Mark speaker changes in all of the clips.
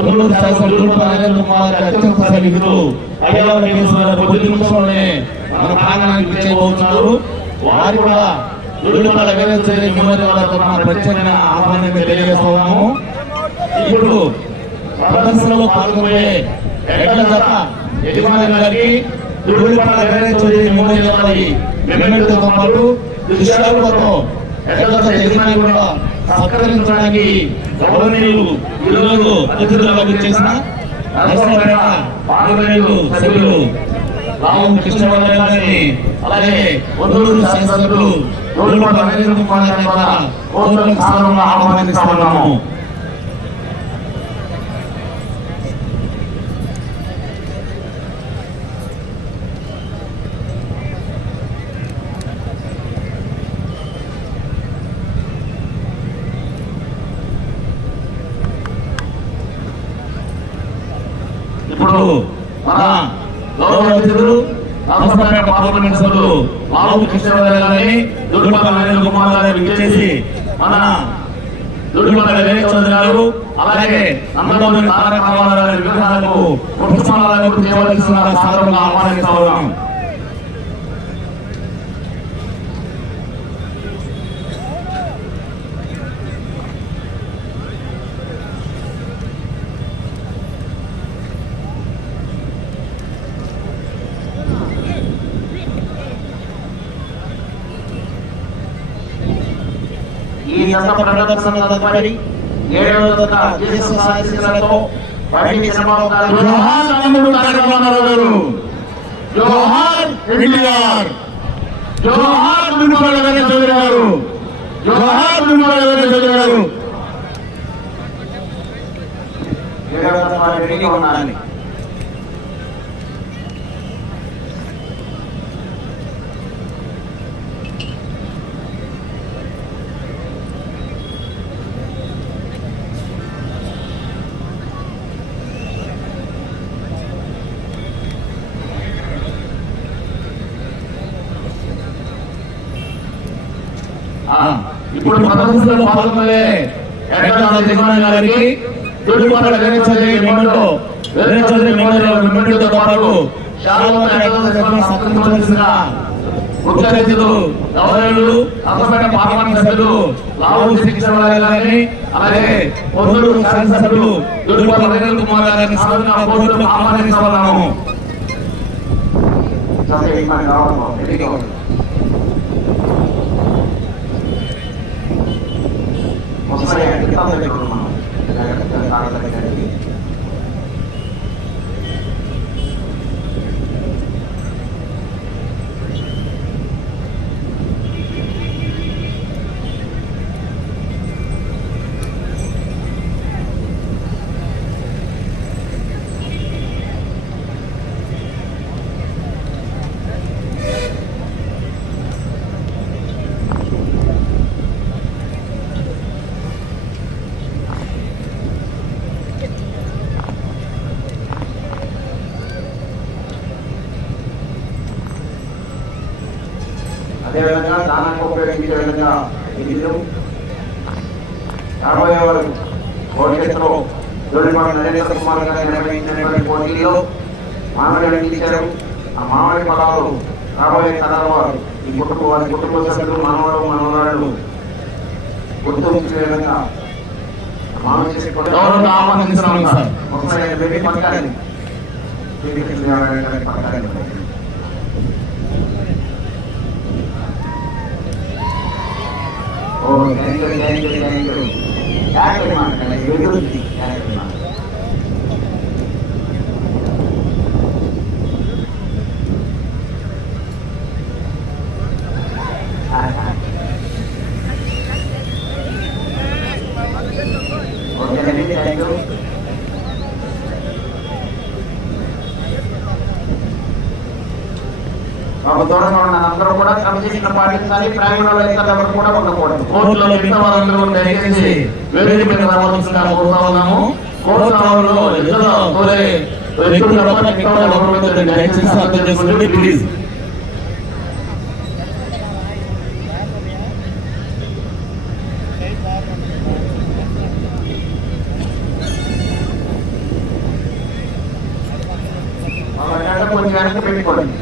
Speaker 1: కొల్లూరు శాసన నరేంద్ర అత్యంత కొద్ది నిమిషంలోనే మన ప్రాంగణానికి చేయబోతున్నారు వారు కూడా దుడుపల వీరేశ్వరి మెమోరియల్ వారి తరఫున ప్రత్యేకంగా ఆహ్వానం ఇప్పుడు ప్రదర్శనలో పాల్గొనే ఎడ్ల జత యజమాని గారికి వీరేశ్వరి వారి పాటు దృశ్యాలతో యజమాని కూడా సత్కరించడానికి గౌరవనీయులు ఈరోజు అతిథులుగా చేసిన పార్లమెంటు సభ్యులు రామం గారిని అలాగే ఒంగోలు శాసనసభ్యులు నరేంద్ర కుమార్ కోర్టుల ఆహ్వానిస్తా ఉన్నాము మన గౌరవ అతిథులు రామసభపేట పార్లమెంట్ సభ్యులు లావు కృష్ణరావు గారిని నరేంద్ర కుమార్ గారిని విచ్చేసి మన దుర్గపల్లి వివేక్ చౌదరి గారు అలాగే నందమూరి తారక రామారావు గారి విగ్రహాలకు పుష్పమాలను చేయవలసిన సాధారణంగా ఆహ్వానిస్తా ఉన్నాం.
Speaker 2: జత ప్రదర్శన తదుపరి ఏడవ జత దేశ చంద్రబాబు గారు.
Speaker 1: జోహార్ ఎన్టీఆర్. జోహార్ దుర్గపల్లి నరేంద్ర చౌదరి గారు. జోహార్ దుర్గపల్లి నరేంద్ర చౌదరి గారు.
Speaker 2: ఏడవ జత వారు రెడీగా ఉండాలి
Speaker 1: ఆ, ఇప్పుడు ప్రదర్శనలో పాల్గొనే ఎక్కడ యజమాని గారికి దుర్గపల్లి వీరేశ్వర చౌదరి మెమోరియల్ వీరేశ్వర చౌదరి మెమోరియల్ పాటు సత్కరించవలసిన ముఖ్య అతిథులు గౌరవులు పార్లమెంట్ సభ్యులు లావు శ్రీకృష్ణరావు గారిని అలాగే పొందూరు శాసనసభ్యులు దుర్గపల్లి నరేంద్ర కుమార్ గారిని సాధన ఆహ్వానిస్తున్నాము
Speaker 2: రావడం అదేవిధంగా దానానికి ఉపయోగించే విధంగా ఇల్లు రాబోయే వారు భవిష్యత్తులో దొడిపాటి నరేంద్ర కుమార్ గారు నిర్వహించినటువంటి పోటీల్లో మామిడి అందించారు ఆ మామిడి ఫలాలు రాబోయే తరాల వారు ఈ కుటుంబ వారి కుటుంబ సభ్యులు మనవడు మనవరాళ్ళు గుర్తించే విధంగా ఒకసారి పక్కనే okay thank you thank you thank you thank you மாட்டேன் விருத்தி தேங்க்யூ மாட்டேன் పాటించాలి ప్రేమలో ఇతరులు కూడా ఉండకూడదు.
Speaker 1: కోర్టులో మిగతా వారందరూ దయచేసి వేదిక మీద రావాల్సిందిగా కోరుతా ఉన్నాము. కోరుతాములో ఇతరులు
Speaker 2: కొంచెం వెనక్కి పెట్టుకోండి.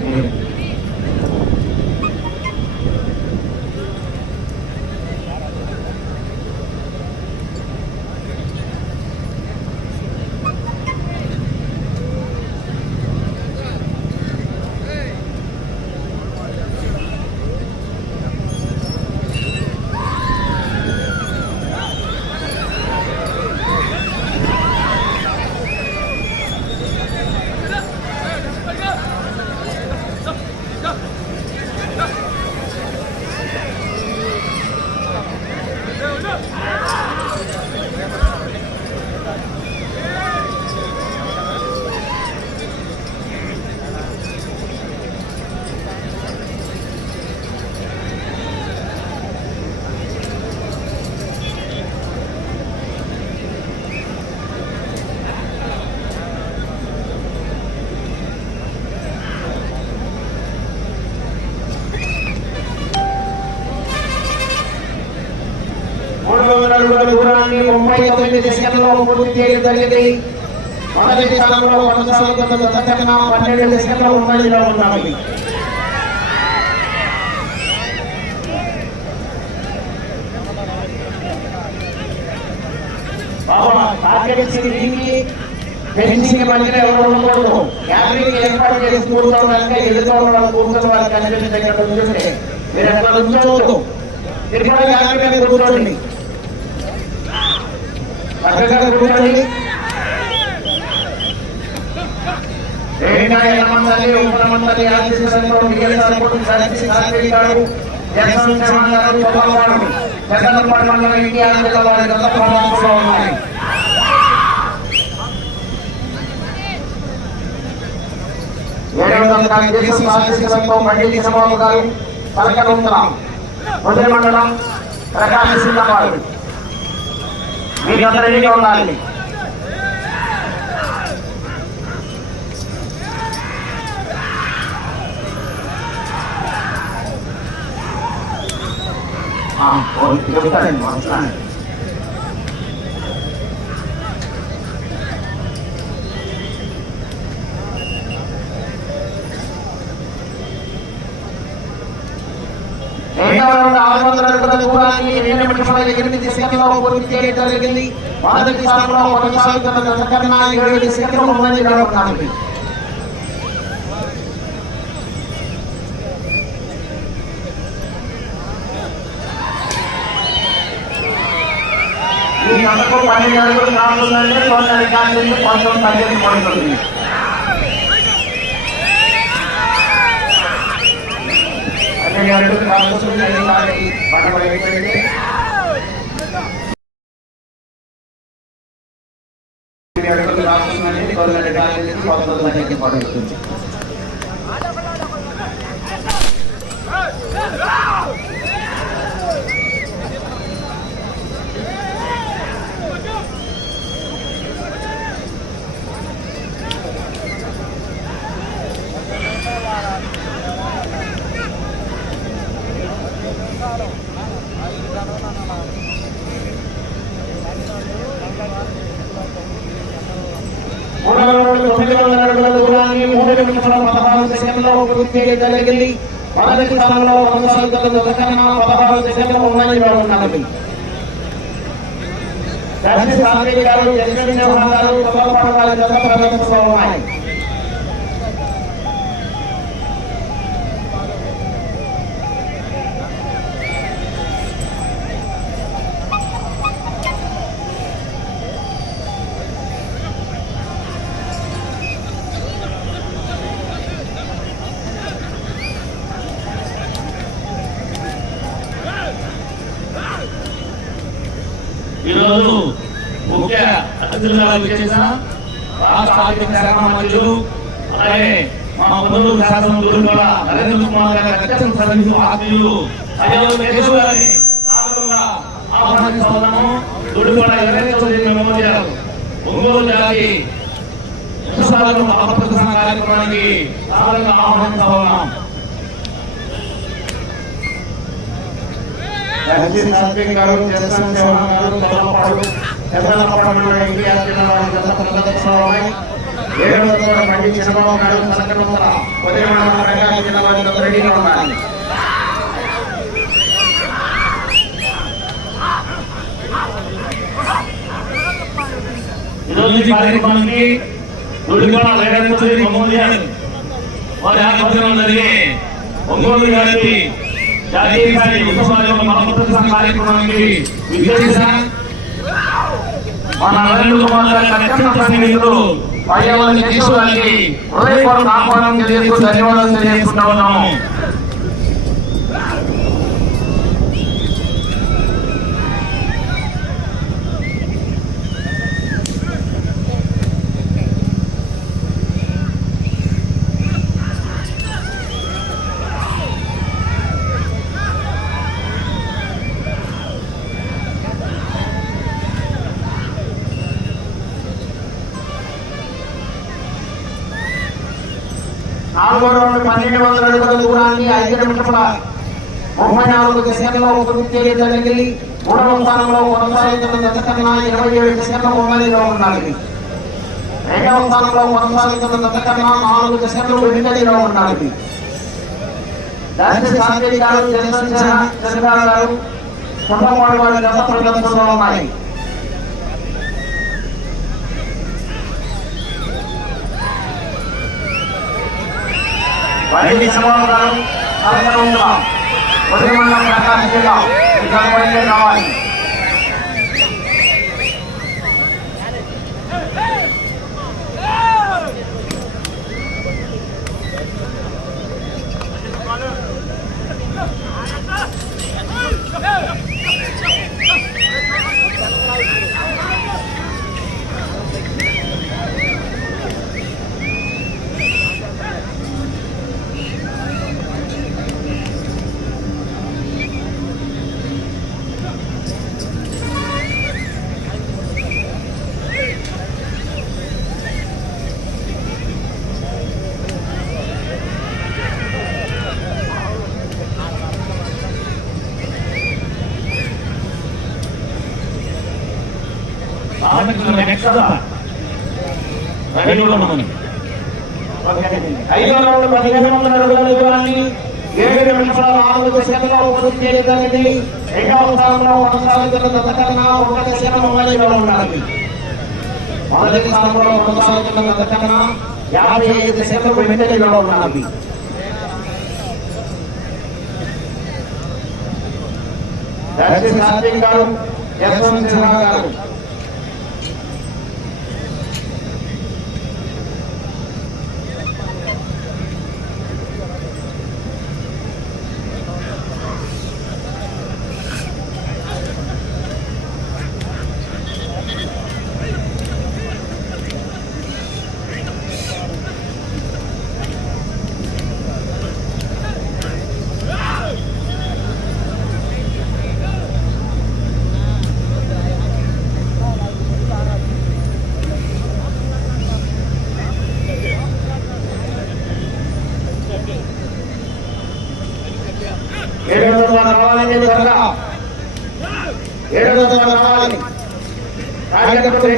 Speaker 2: ముప్పై తొమ్మిది సెకండ్లో పూర్తి చేయడం జరిగింది. మొదటి స్థానంలో కొనసాగుతున్న పన్నెండు సెకండ్ల ముందంజలో ఉన్నాయి ఫెన్సింగ్ మధ్యలో ఎవరు ఉండకూడదు. ఏర్పాటు చేసి కూర్చోవడానికి ఎదురుగా వాళ్ళు కూర్చొని వాళ్ళు కనిపించిన మీరు ఎక్కడ ఉంచవద్దు మీరు కూడా కూర్చోండి. పక్కగా కూర్చోండి. రేణాయ మండలి ఆశీస్సులతో మిగిలిన సరుకులు సర్వీస్ సార్వీ జగన్ చౌహాన్ ఇండియా జిల్లా వారి గత ప్రమాణంలో ఉన్నాయి. ఆశీస్సులతో గారు మొదటి మండలం ప్రకాశం జిల్లా వారు మీకు అంత రెడీగా ఉండాలి ఆ, ఓ, చెప్తానండి వస్తున్నాను రెండవ రౌండ్ ఆరు వందల అడుగుల దూరాన్ని రెండు నిమిషాల ఎనిమిది సెకండ్లలో పూర్తి చేయడం జరిగింది. మొదటి స్థానంలో కొనసాగుతున్న జత కన్నా ఏడు సెకండ్ల ముందంజ నిలబడడానికి ఈ గంటకు పన్నెండు అడుగులు కాకుందంటే తొమ్మిది కాకుండా పంతొమ్మిది తగ్గించబడుతుంది పన్నెండు అడుగులు కాకుండా దానికి పడబడి అయిపోయింది పన్నెండు అడుగులు కాకుందంటే తొమ్మిది కాకుండా పంతొమ్మిది తగ్గించబడుతుంది మూడు వందల తొమ్మిది వందల అడుగుల దూరాన్ని మూడు నిమిషాల పదహారు సెకండ్లో పూర్తి జరిగింది మొదటి స్థానంలో కొనసాగుతున్న జతకన్నా పదహారు సెకండ్లు ఉన్నాయి ఉన్నది దర్శి సాత్విక్ గారు జగన్ గారు ఉన్నాయి
Speaker 1: ఈరోజు ముఖ్య అతిథులుగా విచ్చేసిన రాష్ట్ర ఆర్థిక శాఖ మంత్రులు అలాగే మా పొందూరు శాసనసభ్యులు కూడా నరేంద్ర కుమార్ గారి అత్యంత సన్నిహిత ఆత్మీయులు కేశవ్ గారిని చౌదరి మెమోరియల్ ఒంగోలు కార్యక్రమానికి సాదరంగా ఆహ్వానిస్తా ఉన్నాం.
Speaker 2: సాత్విక్ గారు గారు జగన్పాడు మండలం ఇండియా జిల్లా వారి ఏడవ తరగతి బండి పైడి చంద్రబాబు నాయుడు ఉదయం ప్రకాశం జిల్లా వారితో రెడీగా ఉండాలి
Speaker 1: ఈరోజు కార్యక్రమానికి ఒంగోలు వారి ఆధ్వర్యంలో జరిగే ఒంగోలు గారి జాతీయ స్థాయి కార్యక్రమానికి మన నరేంద్ర కుమార్ గారి అత్యంత సన్నిహితులు పర్యావరణ కేశవానికి హృదయపూర్వక ఆహ్వానం తెలియజేస్తూ ధన్యవాదాలు తెలియజేసుకుంటా ఉన్నాము
Speaker 2: నాలుగో రెండు వందల అడుగుల దూరాన్ని ఐదు నిమిషముల ముప్పై నాలుగు సెకండ్లో ఒక చేయడం జరిగింది మూడవ స్థానంలో కొనసాగుతున్న దశకన్నా ఇరవై ఏడు సెకండ్ల ముందరిలో ఉండాలి. రెండవ స్థానంలో కొనసాగుతున్న దశకన్నా నాలుగు సెకండ్లు వెనుకడిలో ఉండాలి. దాని సాంకేతిక గారు చంద్రశేఖర గారు కొండపాడు వారి గత ప్రదర్శనలో ఉన్నాయి. వైద్య సమాధానం కలకలంగా ఉదయమన్న ప్రకాశం జిల్లా కావాలి బయలుదేరి రావాలి ఐదో రౌండ్ పదిహేను వందల అడుగుల దూరాన్ని ఏడు నిమిషాల నాలుగు సెకండ్లో పూర్తి చేయడం జరిగింది రెండవ స్థానంలో కొనసాగుతున్న దశకన్నా ఒక సెకండ్ మొబైల్లో ఉండాలి మొదటి స్థానంలో కొనసాగుతున్న యాభై ఐదు సెకండ్లు వెంటనే ఉండాలి సాత్విక్ గారు యశ్వంత్ సిన్హా గారు ఏడు వందల రావాలంటే త్వరగా ఏడు వందల రావాలి కార్యకర్తలు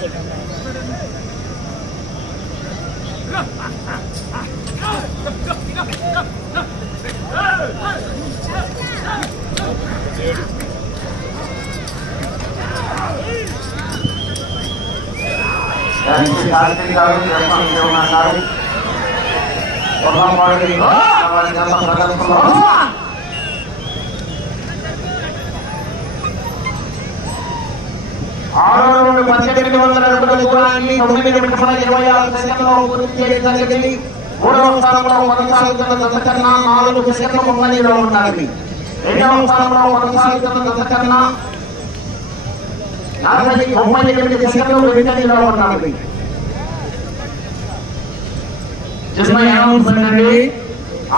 Speaker 2: వారు దానికి సారథి గారు యశ్వంత్ దేవన్ గారు పొగంపాడి వారి జత ప్రదర్శనలో ఆరో నుండి పద్దెనిమిది వందల అడుగుల దూరాన్ని తొమ్మిది నిమిషాల ఇరవై ఆరు సెకండ్లో పూర్తి చేయడం జరిగింది. మూడవ స్థానంలో కొనసాగుతున్న నాలుగు సెకండ్ల ముందంజలో ఉన్నది రెండవ స్థానంలో కొనసాగుతున్న దశకన్న నలభై ముప్పై ఎనిమిది సెకండ్లు వెనుకంజలో ఉండాలి
Speaker 1: చిన్న అనౌన్స్మెంట్ అండి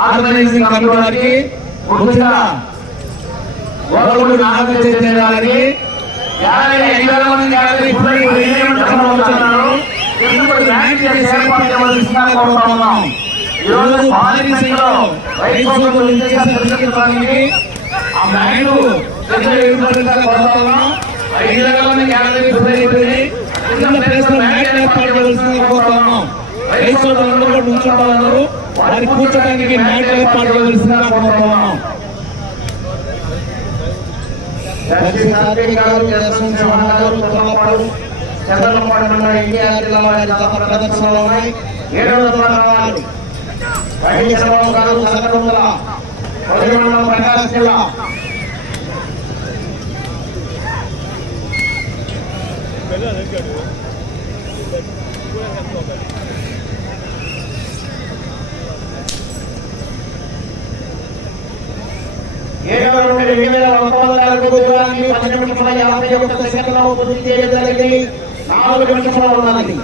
Speaker 1: ఆర్గనైజింగ్ కమిటీ వారికి ముఖ్యంగా ఒకరు నాగ గారికి యాభై ఐదు వేల మంది ఇప్పుడు వచ్చున్నారు. చేసి ఏర్పాటు కోరుతా ఉన్నాం. ఈరోజు భారీ రైతు సోదరులు ఆ బ్యాంకు ఐదు వేల మంది చిన్న ప్లేస్లో బ్యాంక్ ఏర్పాటు చేయవలసిందిగా కోరుతా ఉన్నాం. రైతు సోదరులు కూడా నుంచుంటా ఉన్నారు వారి కూర్చోడానికి మ్యాట్ ఏర్పాటు చేయవలసిందిగా కోరుతా ఉన్నాం
Speaker 2: దక్షిణారెడ్డి గారు జనసేన సింహ గారు తుమ్మపాడు చంద్రపాడు మండలం ఎన్టీఆర్ జిల్లా వారి గత ప్రదర్శనలో ఉన్నాయి రావాలి వైద్య చంద్రబాబు గారు మొదటి మండలం ప్రకాశం జిల్లా ఏడవ నుండి రెండు వేల ఒక వందల అరవై దూరాన్ని పది నిమిషముల యాభై ఒకటి సెకండ్లలో పూర్తి చేయడం జరిగింది నాలుగు నిమిషాలు ఉన్నది.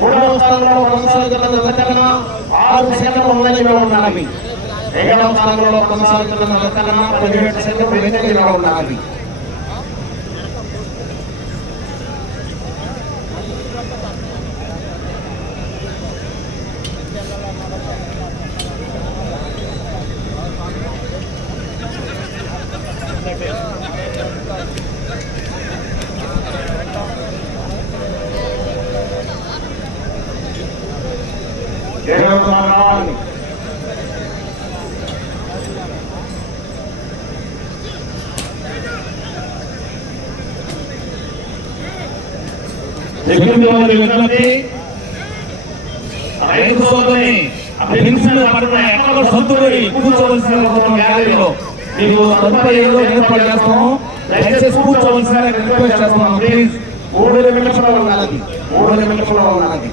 Speaker 2: మూడవ స్థానంలో కొనసాగుతున్న ఆరు సెకండ్ల ముందంజలో ఉన్నది. రెండవ స్థానంలో కొనసాగుతున్న దశకన పదిహేడు సెకండ్లు వెనుకంజలో ఏడవ స్థానం రావాలి
Speaker 1: సెక్యూరిటీ వారి విజ్ఞప్తి రైతు సోదరుని ఆ పెన్షన్ పడుతున్న ఎక్కడ సొంతుడి కూర్చోవలసిన గ్యాలరీలో మీకు తదుపరి ఏదో ఏర్పాటు చేస్తాము దయచేసి కూర్చోవలసిన రిక్వెస్ట్ చేస్తున్నాం ప్లీజ్
Speaker 2: మూడు నిమిషంలో ఉన్నది మూడు నిమిషంలో ఉన్నది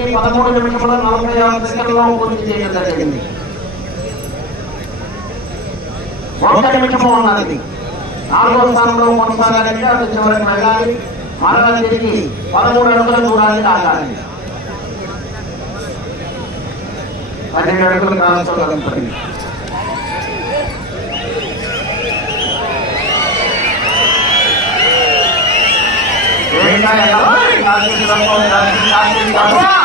Speaker 2: ఈ పదమూడు నిమిషముల నలభై ఆరు సెకండ్లో పూర్తి చేయడం జరిగింది. ఒక నిమిషం ఉన్నది. నాలుగో స్థానంలో కొనసాగాలంటే అటు చివరికి వెళ్ళాలి. మరలా తిరిగి పదమూడు అడుగుల దూరాన్ని రాగాలి పన్నెండు అడుగులు కాలంతో కదంపడింది Thank you.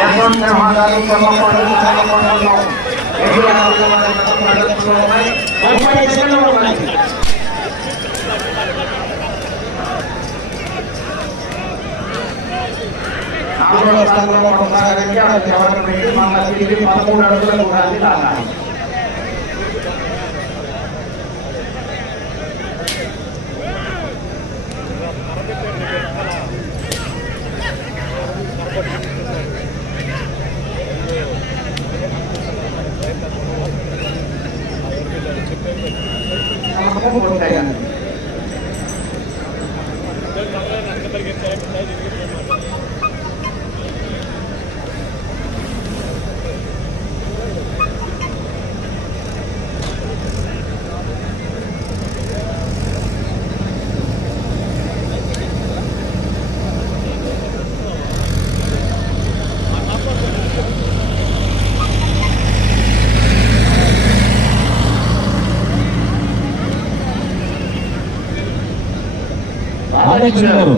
Speaker 2: এখন আমরা রাস্তা আমরা মোটরসাইকেল আমরা যাওয়ার জন্য বাংলাদেশের মাথাপুর আড়তে ঘোরা দিলাম
Speaker 1: ఆలోచించారు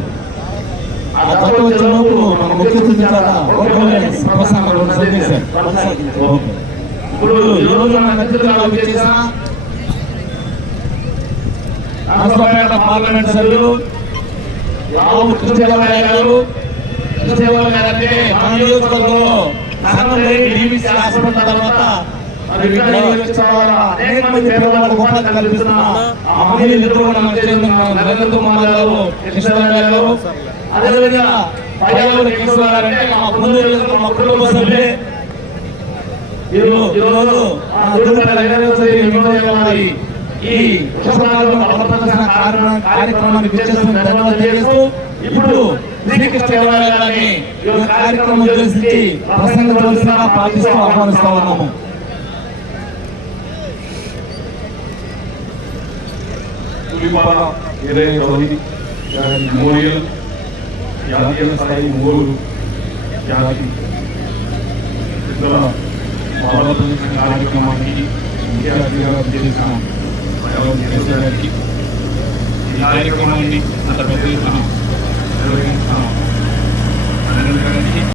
Speaker 1: ఆ జత వచ్చినప్పుడు మన ముఖ్య అతిథి ఇప్పుడు ఈ రోజు మన నరసరావుపేట పార్లమెంట్ సభ్యులు రావు కృష్ణదేవరాయ గారు కృష్ణదేవరాయ గారు అంటే మన నియోజకవర్గంలో లేని డీబీసీ హాస్పిటల్ తర్వాత అనేక మంది పేదవాళ్ళకు ఉపాధి కల్పిస్తున్న ఆ మహిళలు ఇద్దరు కూడా మన చేతుల్లో ఉన్నారు. నరేంద్ర కుమార్ గారు కృష్ణదేవరాయ గారు. అదేవిధంగా పర్యావరణ కేశవ గారు అంటే మా ముందు మా కుటుంబ సభ్యులే. ఈరోజు ఈరోజు ఆ దుర్గపల్లి వెంకటేశ్వర నియోజకవర్గం వారి ఈ పుష్పరాగం అమరపరచిన కార్యక్రమం కార్యక్రమాన్ని విచ్చేసిన ధన్యవాదాలు తెలియజేస్తూ ఇప్పుడు శ్రీకృష్ణ దేవరాయ గారిని ఈ యొక్క కార్యక్రమం ఉద్దేశించి ప్రసంగించవలసిందిగా ప్రార్థిస్తూ ఆహ్వానిస్తా ఉన్నాము.
Speaker 3: పులిపాల మెమోరియల్ జాతీయ స్థాయి మూడు జాతి ఇతర భారతదేశ కార్యక్రమానికి ముఖ్య అతిథిగా చేసిన గారికి ఈ కార్యక్రమాన్ని అంత పెద్ద